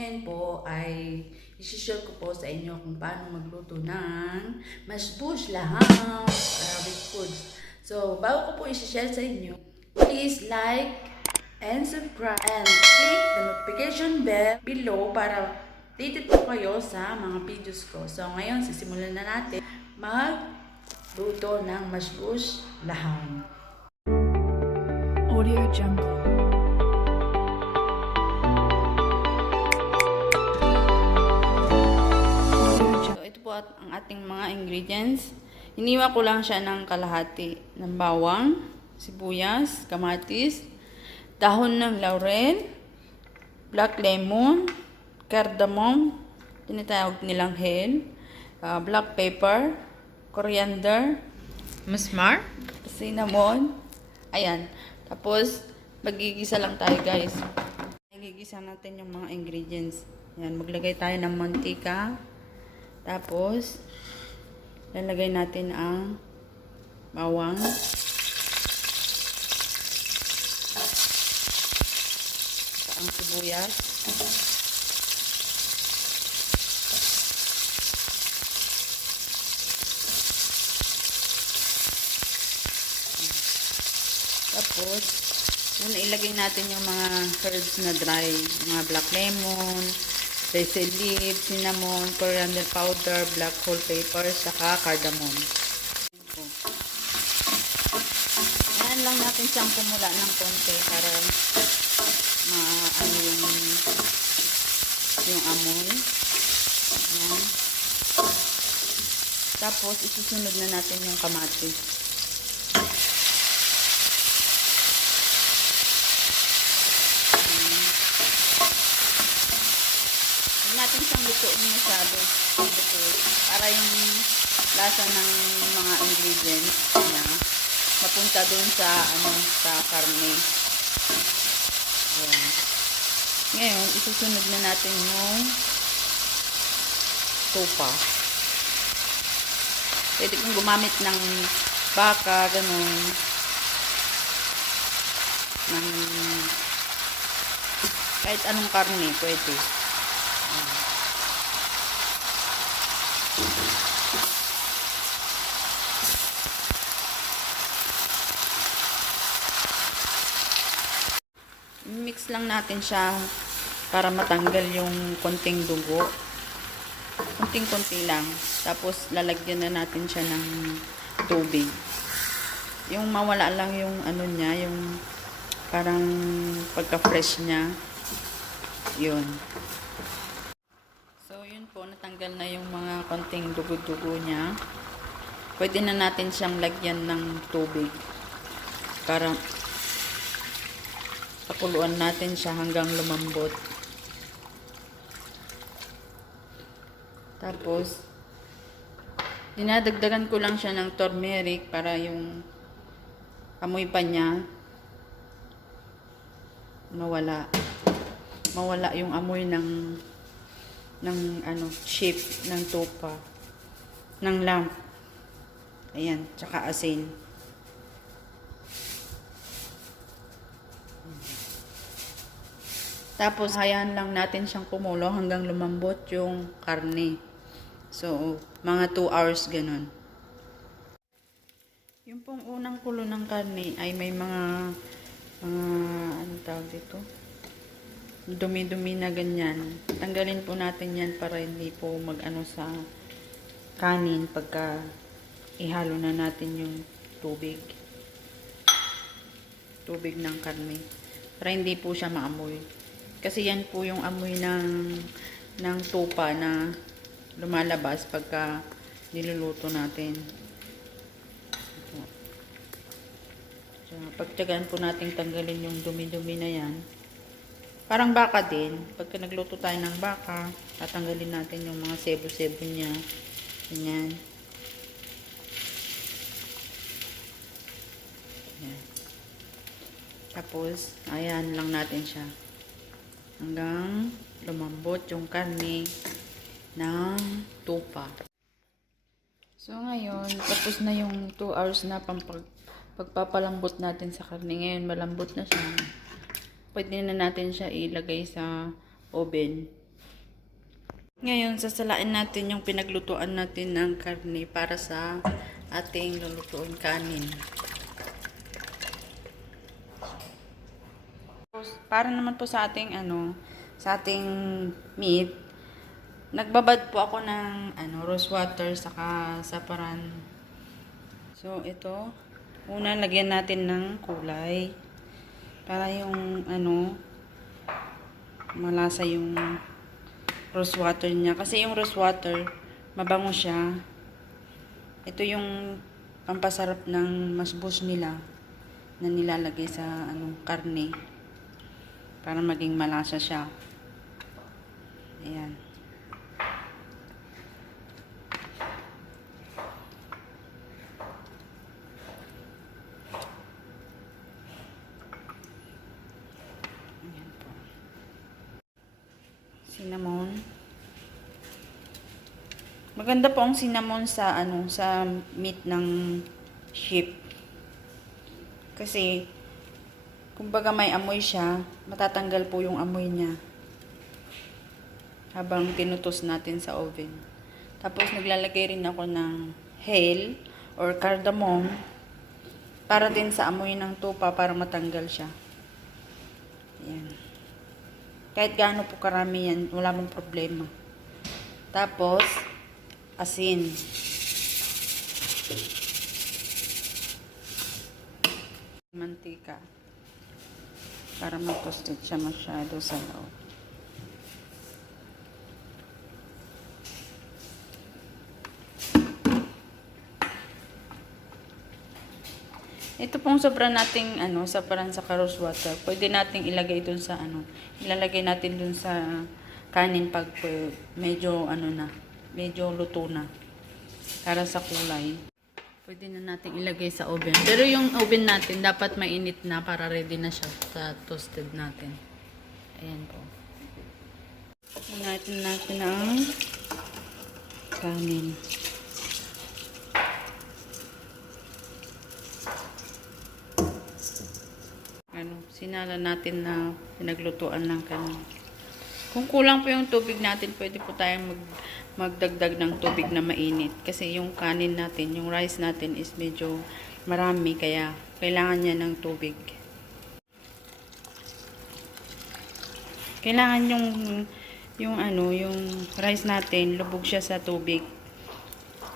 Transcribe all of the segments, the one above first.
Ngayon po ay isi-share ko po sa inyo kung paano magluto ng masbush laham Arabic foods. So, bago ko po isi-share sa inyo, please like and subscribe and click the notification bell below para updated po kayo sa mga videos ko. So, ngayon sisimulan na natin magluto ng masbush laham. Audio Jungle. Ang ating mga ingredients. Iniwa ko lang siya ng kalahati ng bawang, sibuyas, kamatis, dahon ng laurel, black lemon, cardamom, tinatawag nilang hell, black pepper, coriander, musmar, cinnamon. Ayan. Tapos, magigisa lang tayo, guys. Magigisa natin yung mga ingredients. Ayan, maglagay tayo ng mantika. Tapos, lalagay natin ang bawang. Ang sibuyas. Tapos, yun, ilagay natin yung mga herbs na dry. Mga black lemon, basil leaves, cinnamon, coriander powder, black whole pepper, saka cardamom. Ayan lang natin siyang pumula ng konti para maano yung amoy. Ayan. Tapos, isusunod na natin yung kamatis. Natin siyang lutuin masyado para yung lasa ng mga ingredients niya mapunta dun sa sa karne. Ayan. Ngayon, isusunod na natin yung tupa. Pwede kong gumamit ng baka, ganun. Ng kahit anong karne, pwede. Mix lang natin siya para matanggal yung konting dugo. Konting-konti lang. Tapos lalagyan na natin siya ng tubig. Yung mawala lang yung ano niya, yung parang pagka-fresh niya. Yun. So, yun po, natanggal na yung mga konting dugo-dugo niya. Pwede na natin siyang lagyan ng tubig para pakuluan natin siya hanggang lumambot. Tapos, dinadagdagan ko lang siya ng turmeric para yung amoy pa niya mawala yung amoy ng shape ng tupa, ng lamp. Ayan, tsaka asin. Tapos, hayaan lang natin siyang kumulo hanggang lumambot yung karne. So, mga 2 hours ganun. Yung pong unang kulo ng karne ay may mga ano tawag dito? Dumi-dumi na ganyan. Tanggalin po natin yan para hindi po mag-ano sa kanin pagka ihalo na natin yung tubig. Tubig ng karne. Para hindi po siya maamoy. Kasi yan po yung amoy ng tupa na lumalabas pagka niluluto natin. So, pagtiyagaan po natin tanggalin yung dumi-dumi na yan. Parang baka din. Pagka nagluto tayo ng baka, tatanggalin natin yung mga sebo-sebo niya. Ganyan. Yan. Tapos, ayan lang natin siya. Hanggang lumambot yung karne ng tupa. So, ngayon, tapos na yung 2 hours na pagpapalambot natin sa karne. Ngayon, malambot na siya. Pwede na natin siya ilagay sa oven Ngayon, sasalain natin yung pinaglutuan natin ng karne para sa ating lulutuin kanin. Para naman po sa ating sa ating meat, nagbabad po ako ng rose water saka saparan. So ito, una lagyan natin ng kulay para yung malasa yung rose water niya, kasi yung rose water mabango siya. Ito yung pampasarap ng masbos nila na nilalagay sa karne para maging malasa siya. Ayan. Ayan po. Cinnamon. Maganda po ang cinnamon sa sa meat ng sheep. Kasi kumbaga may amoy siya, matatanggal po yung amoy niya habang tinutos natin sa oven. Tapos naglalagay rin ako ng hale or cardamom para din sa amoy ng tupa para matanggal siya. Ayan. Kahit gaano po karami yan, wala mong problema. Tapos, asin. Mantika. Para mag-toasted siya masyado sa loob. Ito pong sobra nating saparan sa rose water. Pwede nating ilagay dun sa ilalagay natin dun sa kanin pag medyo medyo luto na. Para sa kulay. Pwede na natin ilagay sa oven. Pero yung oven natin dapat mainit na para ready na siya sa toasted natin. Ayan po. Natin ang kanin. Sinala natin na pinaglutuan ng kanin. Kung kulang po yung tubig natin, pwede po tayong magdagdag ng tubig na mainit. Kasi yung kanin natin, yung rice natin is medyo marami, kaya kailangan niya ng tubig. Kailangan yung rice natin, lubog siya sa tubig.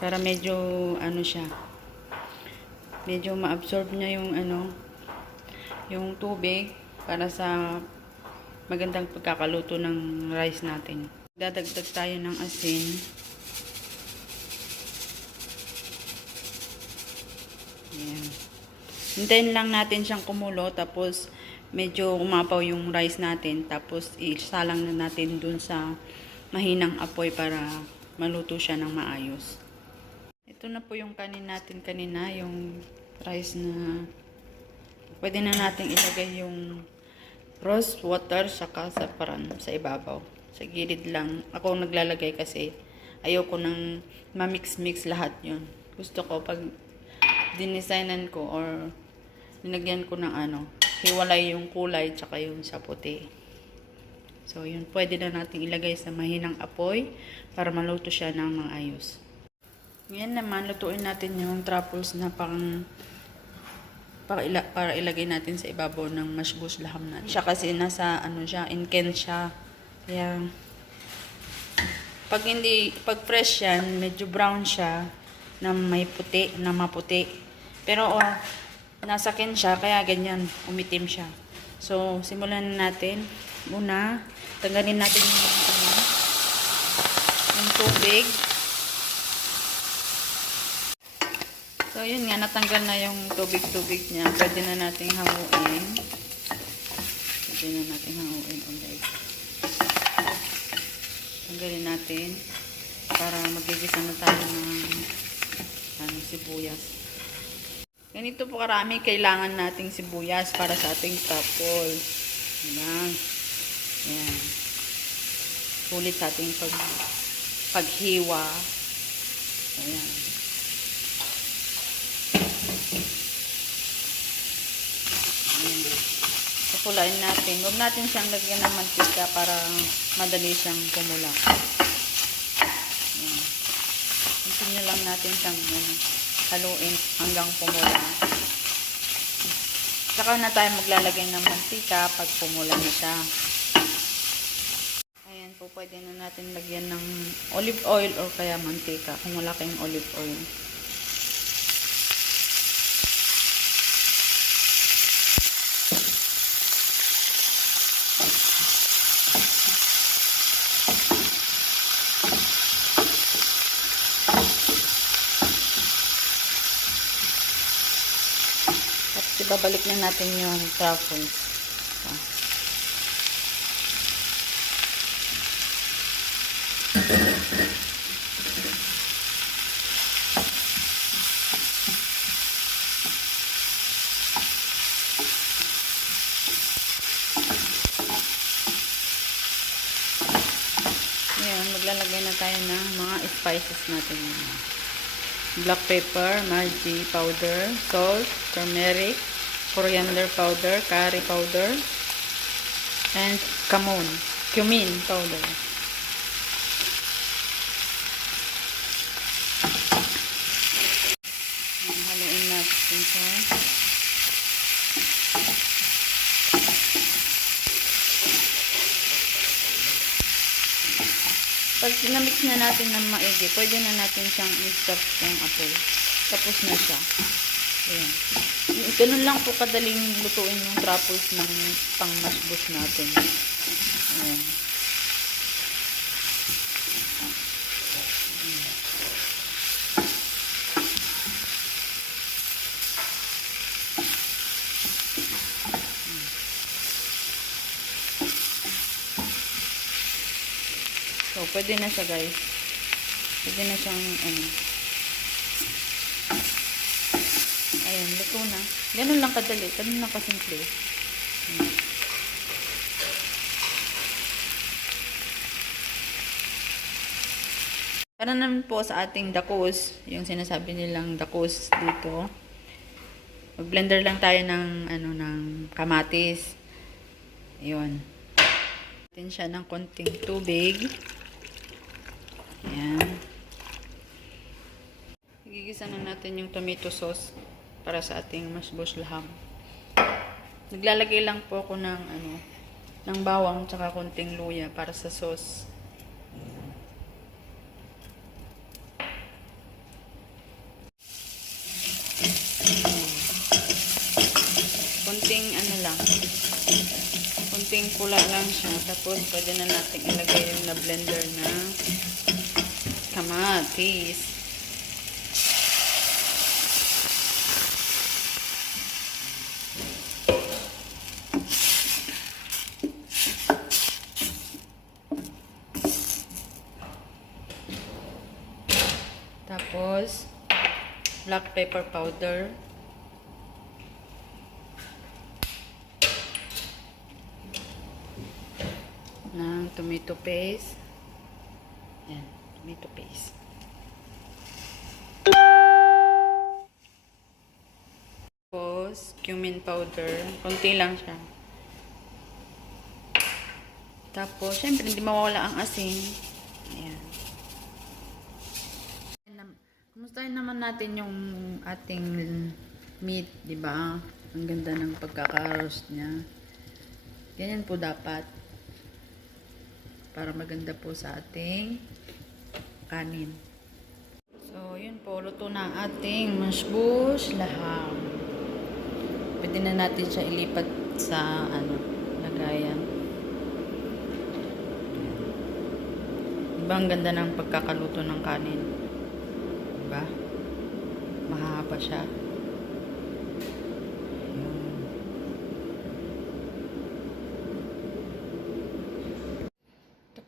Para medyo siya. Medyo ma-absorb niya yung tubig para sa magandang pagkakaluto ng rice natin. Dadagdag tayo ng asin. Ayan. Hintayin lang natin siyang kumulo, tapos medyo umapaw yung rice natin, tapos isalang na natin dun sa mahinang apoy para maluto siya ng maayos. Ito na po yung kanin natin kanina, yung rice na pwede na natin ilagay yung rose water saka saparan sa ibabaw. Sa gilid lang. Ako naglalagay kasi ayoko nang ma-mix-mix lahat yun. Gusto ko pag dinesignan ko or nilagyan ko ng hiwalay yung kulay tsaka yung sa puti. So yun, pwede na natin ilagay sa mahinang apoy para maluto siya ng maayos. Ngayon naman, lutuin natin yung truffles na para ilagay natin sa ibabaw ng masbos laham natin. Siya kasi nasa inken siya. Kaya pag fresh yan, medyo brown siya na maputi. Pero nasa ken siya, kaya ganyan, umitim siya. So simulan na natin. Una, tanggalin natin yung tubig. So, yun nga, natanggal na yung tubig-tubig niya. Pwede na nating hanguin. Ulit. Tanggalin natin para magigisa na tayo ng sibuyas. Ganito po karami kailangan nating sibuyas para sa ating truffle. Ayan. Sulit sa ating paghiwa. Ayan. Pupulain natin. Huwag natin siyang lagyan ng mantika para madali siyang kumula. lang natin siyang haluin hanggang pumula. Saka na tayo maglalagay ng mantika pag pumula na siya. Ayan po, pwede na natin lagyan ng olive oil or kaya mantika kung wala kayong olive oil. Tapos ibabalik na natin yung truffles. Ngayon, maglalagay na tayo ng mga spices natin. Black pepper, Maggi powder, salt, turmeric, coriander powder, curry powder, and cumin powder. Haluin natin ito. Pag sinamix na natin ng maigi, pwede na natin siyang i-stop yung apoy. Tapos na siya. Ayan. Ganun lang po kadaling lutuin yung truffles ng pang-masbos natin. Ayan. So, pwede na siya, guys. Pwede na siyang, ayan, luto na. Ganun lang kadali. Ganun lang kasimple. Para naman po sa ating dakos, yung sinasabi nilang dakos dito. Mag-blender lang tayo ng, ng kamatis. Ayun. Natin siya ng konting tubig. Ayan. Gigisa na natin yung tomato sauce para sa ating masbos laham. Naglalagay lang po ako ng ng bawang tsaka konting luya para sa sauce. Konting lang. Konting pula lang siya. Tapos pwede na natin ilagay yung na blender na kamatis. Tapos black pepper powder. Ng tomato paste. Yan, tomato paste. Tapos, cumin powder. Konti lang siya. Tapos, syempre, hindi mawala ang asin. Ayan. Kumustahin naman natin yung ating meat, di ba? Ang ganda ng pagkaka-roast niya. Ganyan po dapat. Para maganda po sa ating kanin. So, yun po. Luto na ang ating masbos laham. Pwede na natin siya ilipat sa, lagayan. Diba ang ganda ng pagkakaluto ng kanin? Diba? Mahaba siya.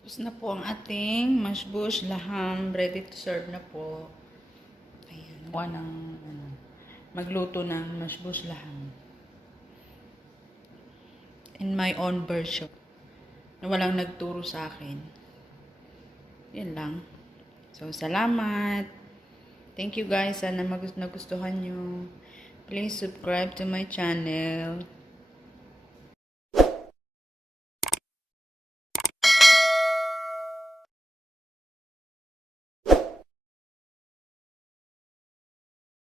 Tapos na po ang ating masbos laham. Ready to serve na po. Ayan. Kuha ng magluto ng masbos laham. In my own version. Na walang nagturo sa akin. Yan lang. So, salamat. Thank you guys. Sana nagustuhan nyo. Please subscribe to my channel.